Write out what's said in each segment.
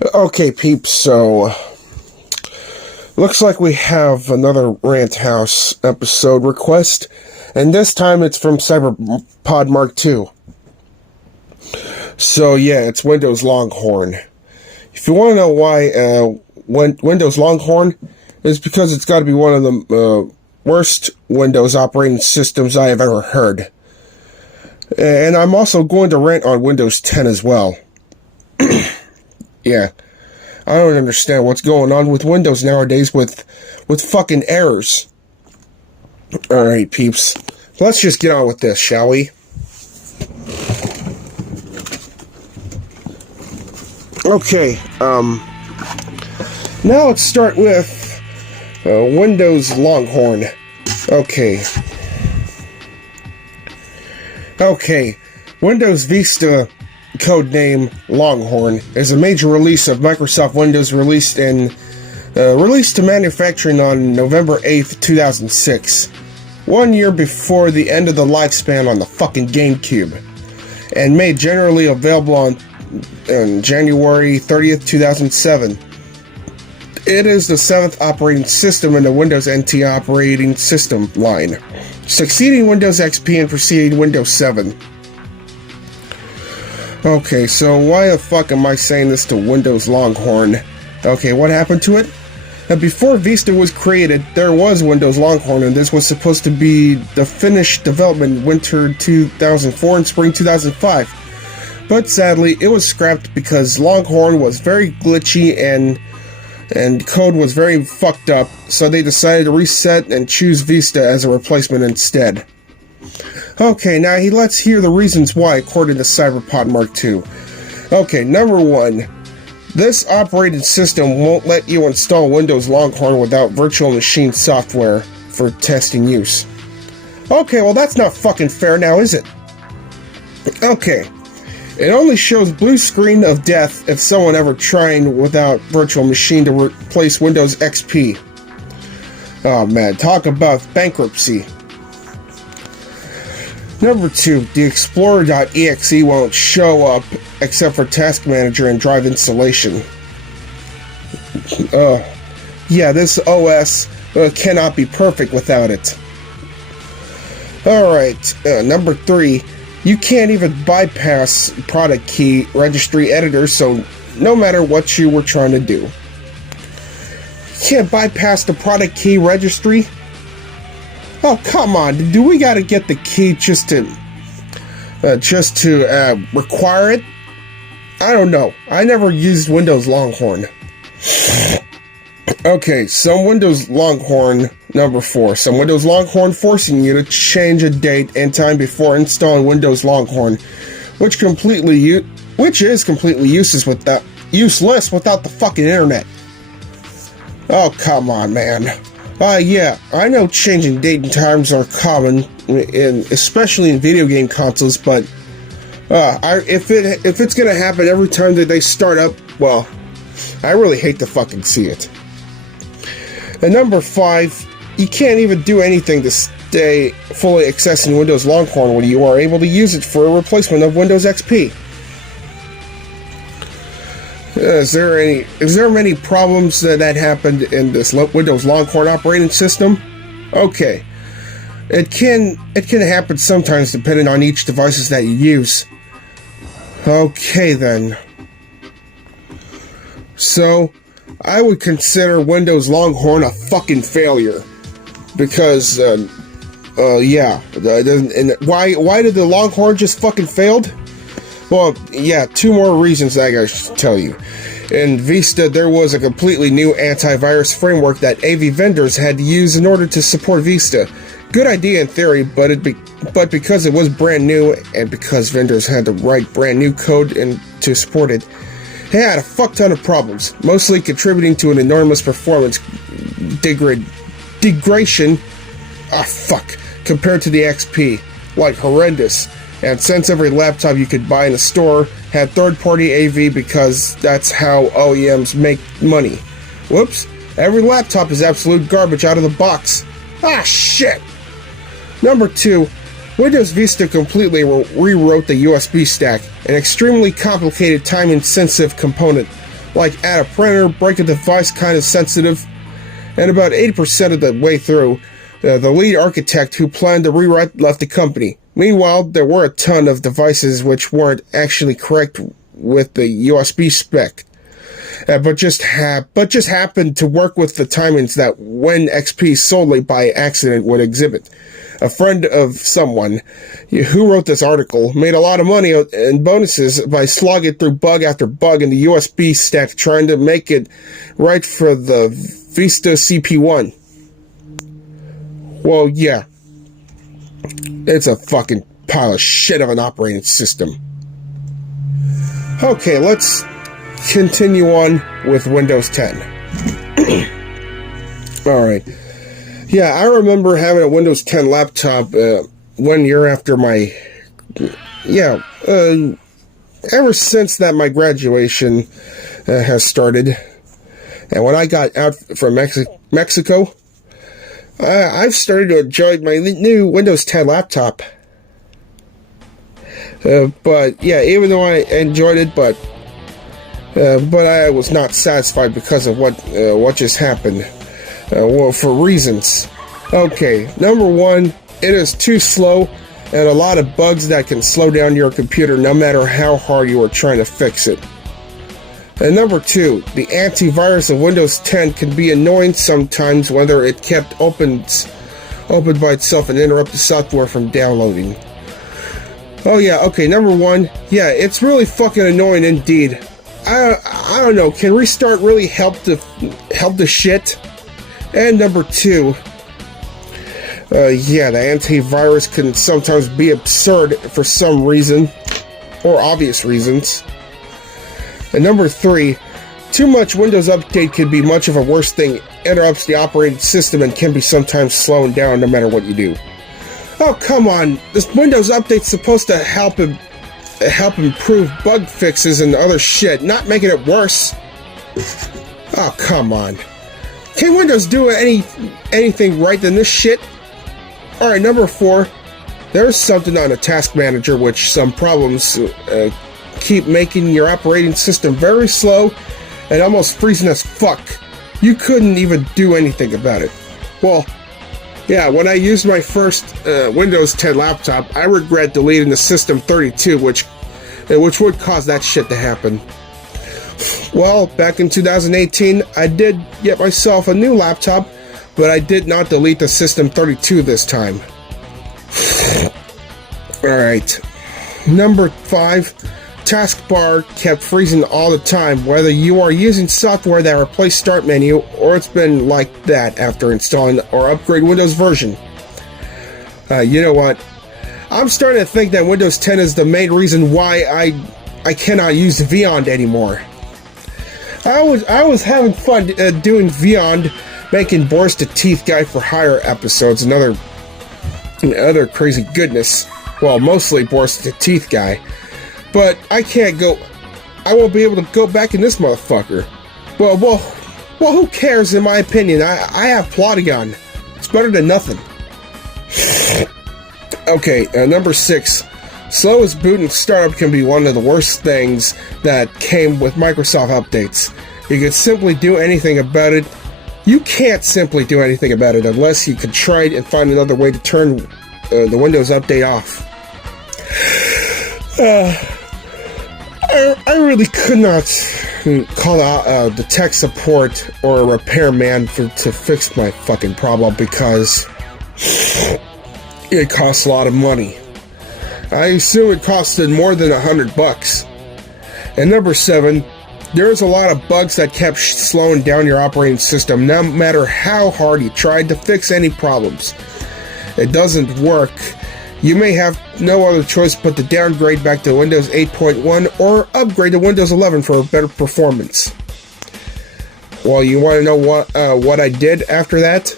Okay, peeps, so looks like we have another Rant House episode request, and this time it's from CyberPod Mark II. So yeah, it's Windows Longhorn. If you want to know why Windows Longhorn, is because it's got to be one of the worst Windows operating systems I have ever heard. And I'm also going to rant on Windows 10 as well. Yeah. I don't understand what's going on with Windows nowadays with fucking errors. Alright, peeps. Let's just get on with this, shall we? Okay, now let's start with Windows Longhorn. Okay, Windows Vista, codename Longhorn, is a major release of Microsoft Windows released to manufacturing on November 8th, 2006, 1 year before the end of the lifespan on the fucking GameCube, and made generally available on January 30th, 2007. It is the 7th operating system in the Windows NT operating system line, succeeding Windows XP and preceding Windows 7. Okay, so why the fuck am I saying this to Windows Longhorn? Okay, what happened to it? Before Vista was created, there was Windows Longhorn, and this was supposed to be the finished development winter 2004 and spring 2005. But sadly, it was scrapped because Longhorn was very glitchy and code was very fucked up, so they decided to reset and choose Vista as a replacement instead. Okay, now let's hear the reasons why, according to CyberPod Mark II. Okay, number 1. This operating system won't let you install Windows Longhorn without virtual machine software for testing use. Okay, well that's not fucking fair now, is it? Okay, it only shows blue screen of death if someone ever trying without virtual machine to replace Windows XP. Oh man, talk about bankruptcy. Number 2, the Explorer.exe won't show up except for Task Manager and Drive installation. Yeah, this OS cannot be perfect without it. Alright, number 3, you can't even bypass product key registry editor, so no matter what you were trying to do. You can't bypass the product key registry? Oh, come on, do we gotta get the key just to require it? I don't know. I never used Windows Longhorn. Okay, some Windows Longhorn, number 4. Some Windows Longhorn forcing you to change a date and time before installing Windows Longhorn, which is completely useless without the fucking internet. Oh, come on, man. Yeah, I know changing date and times are common, especially in video game consoles, but if it's gonna happen every time that they start up, well, I really hate to fucking see it. And number 5, you can't even do anything to stay fully accessing Windows Longhorn when you are able to use it for a replacement of Windows XP. Is there many problems that happened in this Windows Longhorn operating system? Okay. It can happen sometimes depending on each devices that you use. Okay then. So, I would consider Windows Longhorn a fucking failure. Because, yeah. And why did the Longhorn just fucking failed? Well, yeah, 2 more reasons that I should tell you. In Vista, there was a completely new antivirus framework that AV vendors had to use in order to support Vista. Good idea in theory, but because it was brand new, and because vendors had to write brand new code to support it, it had a fuck ton of problems, mostly contributing to an enormous performance degradation. Compared to the XP, like horrendous. And since every laptop you could buy in a store had third-party AV because that's how OEMs make money. Whoops, every laptop is absolute garbage out of the box. Ah, shit! Number 2, Windows Vista completely rewrote the USB stack, an extremely complicated time-intensive component. like add a printer, break a device kind of sensitive, and about 80% of the way through, the lead architect who planned the rewrite left the company. Meanwhile, there were a ton of devices which weren't actually correct with the USB spec, but just happened to work with the timings that WinXP solely by accident would exhibit. A friend of someone who wrote this article made a lot of money in bonuses by slogging through bug after bug in the USB stack trying to make it right for the Vista CP1. Well, yeah. It's a fucking pile of shit of an operating system. Okay, let's continue on with Windows 10. Alright. Yeah, I remember having a Windows 10 laptop 1 year after my... Yeah, ever since that my graduation has started. And when I got out from Mexico, I've started to enjoy my new Windows 10 laptop. But yeah, even though I enjoyed it, but I was not satisfied because of what just happened. Well, for reasons. Okay, number one, it is too slow, and a lot of bugs that can slow down your computer no matter how hard you are trying to fix it. And number two, the antivirus of Windows 10 can be annoying sometimes, whether it kept open by itself and interrupt the software from downloading. Oh yeah, okay, number one, yeah, it's really fucking annoying indeed. I don't know, can restart really help the shit? And number two, yeah, the antivirus can sometimes be absurd for some reason, or obvious reasons. And number three, too much Windows Update can be much of a worse thing, interrupts the operating system and can be sometimes slowing down no matter what you do. Oh, come on, this Windows Update's supposed to help improve bug fixes and other shit, not making it worse. Oh, come on. Can Windows do anything right than this shit? Alright, number four, there's something on the task manager which some problems keep making your operating system very slow and almost freezing as fuck. You couldn't even do anything about it. Well, yeah, when I used my first Windows 10 laptop, I regret deleting the System 32, which would cause that shit to happen. Well, back in 2018, I did get myself a new laptop, but I did not delete the System 32 this time. Alright. Number 5, taskbar kept freezing all the time, whether you are using software that replaced Start menu, or it's been like that after installing or upgrade Windows version. You know what? I'm starting to think that Windows 10 is the main reason why I cannot use Beyond anymore. I was having fun doing Beyond, making Boris the Teeth Guy for Hire episodes and other crazy goodness. Well, mostly Boris the Teeth Guy. But I won't be able to go back in this motherfucker. Well, who cares in my opinion? I have Plotagon. It's better than nothing. Okay, number 6. Slowest boot and startup can be one of the worst things that came with Microsoft updates. You can simply do anything about it. You can't simply do anything about it unless you can try it and find another way to turn the Windows update off. I really could not call out the tech support or a repairman to fix my fucking problem because it costs a lot of money. I assume it costed more than $100. And number 7, there's a lot of bugs that kept slowing down your operating system no matter how hard you tried to fix any problems. It doesn't work. You may have no other choice but to downgrade back to Windows 8.1 or upgrade to Windows 11 for a better performance. Well, you want to know what I did after that?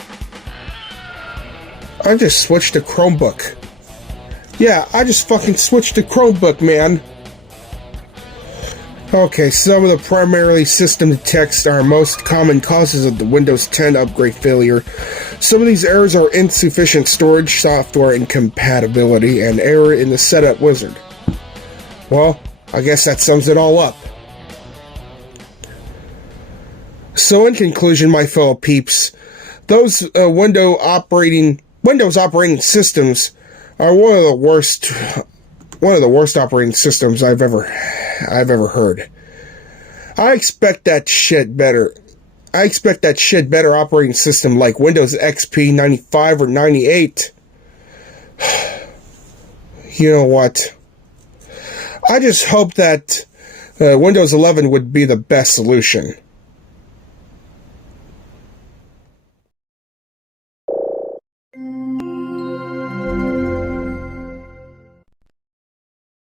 I just switched to Chromebook. Yeah, I just fucking switched to Chromebook, man. Okay, some of the primarily system detects are most common causes of the Windows 10 upgrade failure. Some of these errors are insufficient storage, software incompatibility, and error in the setup wizard. Well, I guess that sums it all up. So in conclusion, my fellow peeps, those Windows operating systems are one of the worst operating systems I've ever heard. I expect that shit better operating system like Windows XP 95 or 98. You know what? I just hope that Windows 11 would be the best solution.